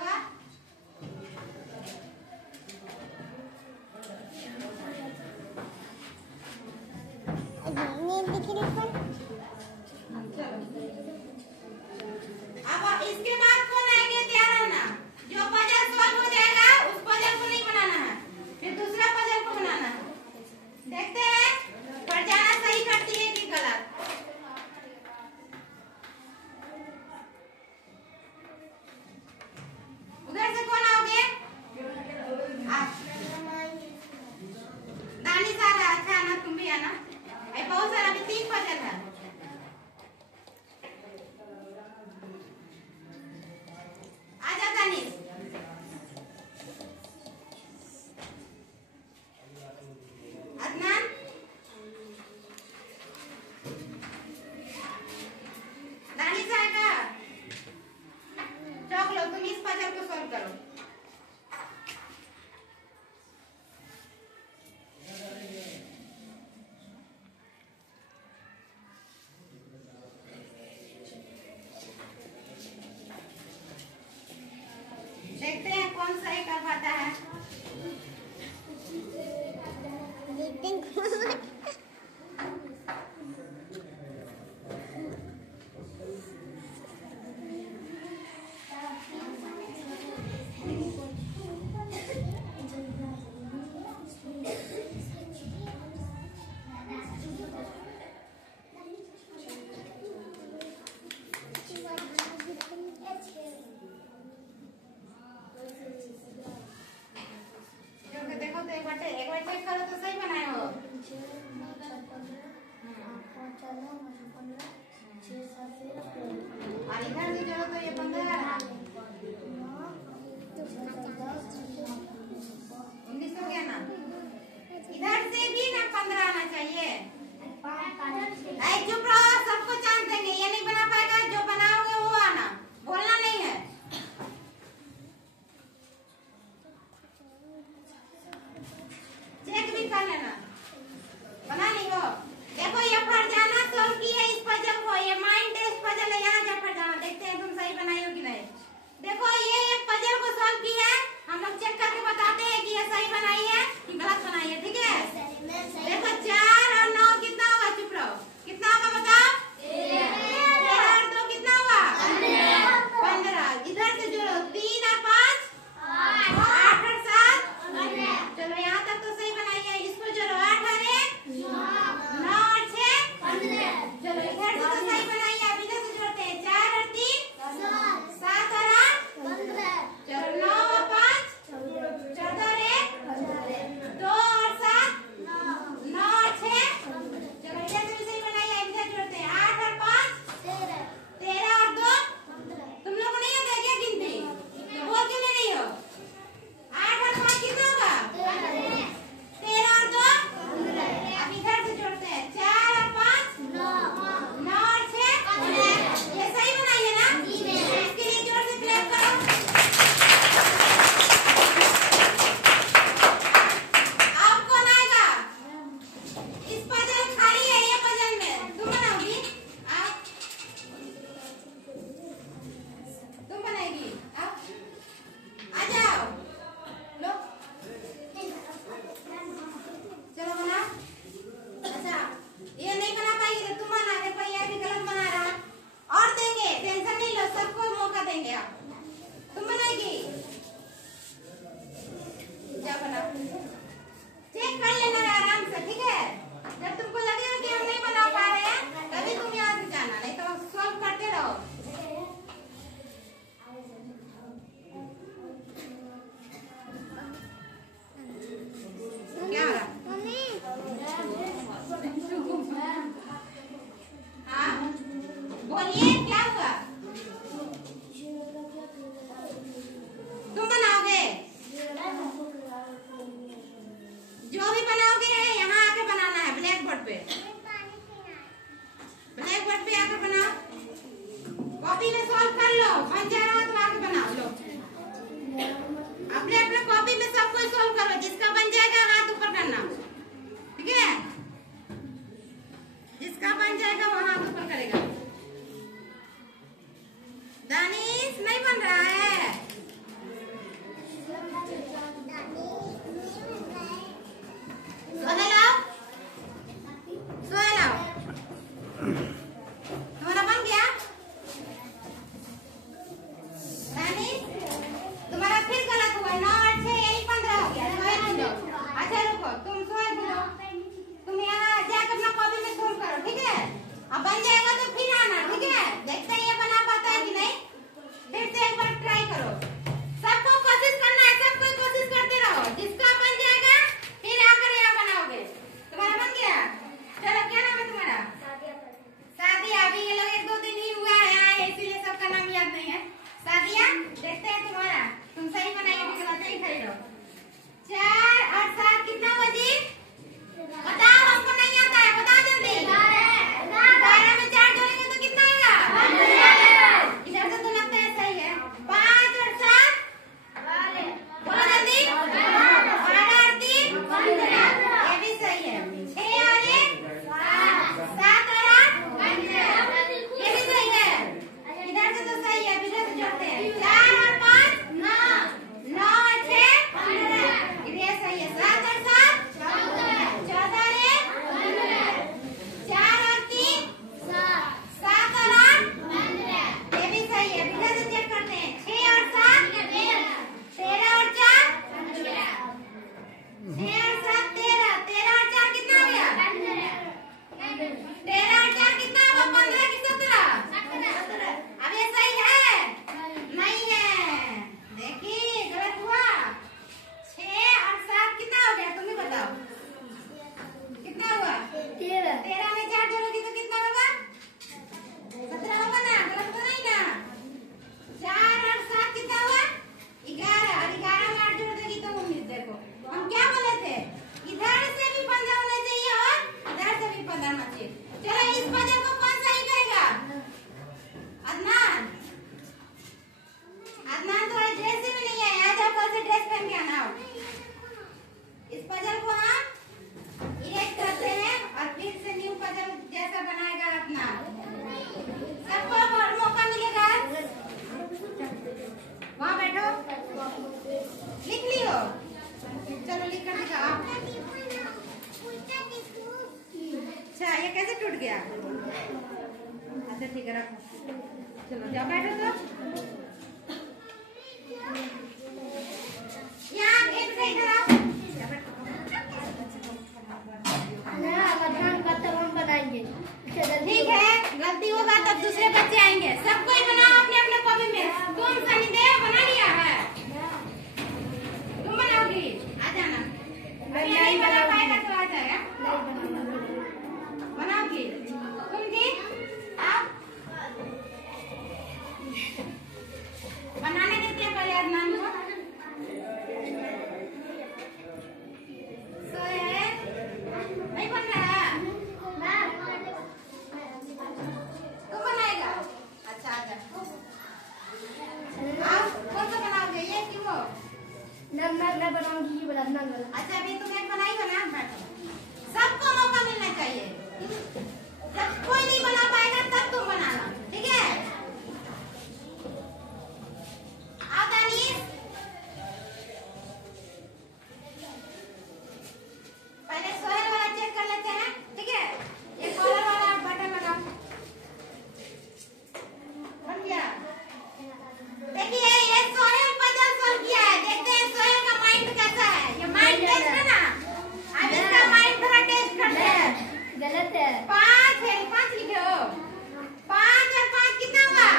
हुआ? नींद दिख रही है। अब इसके बाद कौन आएंगे? तैयार होना। जो पजल सॉल्व हो जाएगा उस पजल को नहीं बनाना है, फिर दूसरा पजल को बनाना है। देखते हैं फरजाना सही करती है कि गलत। उधर से कौन आओगे? आप। दानिश आ रहा है। अच्छा आना, तुम भी आना। बहुत सारा, अभी 3 पजल है। आजा दानिश। अदनान, दानिश आएगा। चौक लो, तुम इस पजल को सॉल्व करो। देखते हैं कौन सही कर पाता है। देखो तो एक बार चेक करो तो सही बनाए हो। कैसे टूट गया? अच्छा ठीक है रखो। चलो जाओ बैठो तो। यहाँ गेट से इधर आओ। ठीक है, गलती होगा तब दूसरे बच्चे आएंगे। सब कोई बनाओ अपने अपने कॉपी में। तुम सनीदेव बना लिया है? तुम बनाओगी? आ जाना। नहीं बना पाएगा तो आ जाएगा। बनाओगी? तुम जी आप बनाने देते हैं पहले अदनान को। नहीं बन रहा है? तुम बनाएगा? अच्छा आ जा। आप कौन सा बनाओगे, ये कि वो? मैं बनाऊंगी ये वाला। अच्छा अभी तुम एक बनाई हो ना, बैठो। सबको मौका मिलना चाहिए। जब कोई नहीं बना पाएगा तब तुम बनाना, ठीक है? आओ दानिश, पहले सोहेल वाला चेक कर लेते हैं, ठीक है? ये कॉलर वाला बटन लगाओ। बन गया? देखिए ये सोहेल पजल सॉल्व किया है। देखते हैं सोहेल का माइंड कैसा है। ये माइंड टेस्ट है ना, अब इसका माइंड थोड़ा टेस्ट करते हैं। गलत है। 5 है, 5 लिखे हो। 5 और 5 कितना हुआ?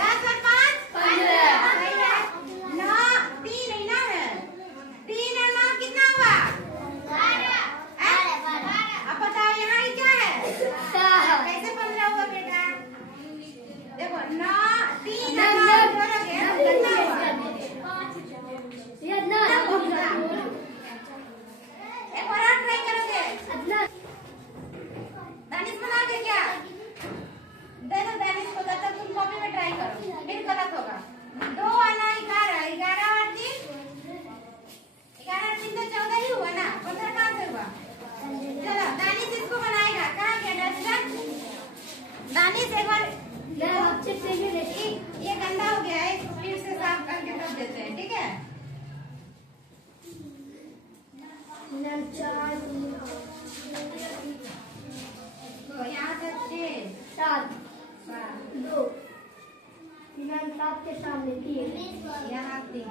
10 और 5 15। 9 3 ही ना है। 3 और 9 कितना हुआ? 12। अब बताओ यहाँ ये क्या है? कैसे 15 हुआ बेटा? देखो 9 3 और 9 जोड़ोगे कितना हुआ? एक बार और ट्राई करोगे? दानिश बनाओगे क्या? दे दो दानिश को, तब तक तुम कॉपी में ट्राई करो, फिर गलत होगा। 2 और 9 11, 11 और 3 तो 14 ही हुआ ना, 15 कहाँ से हुआ? चलो दानिश इसको बनाएगा। कहाँ गया डस्टर? दानिश एक बार ये गंदा हो गया है, इसको फिर से साफ करके रख देते हैं, ठीक है? तो यहाँ से 6 7 2 7 के सामने 3 यहाँ 3।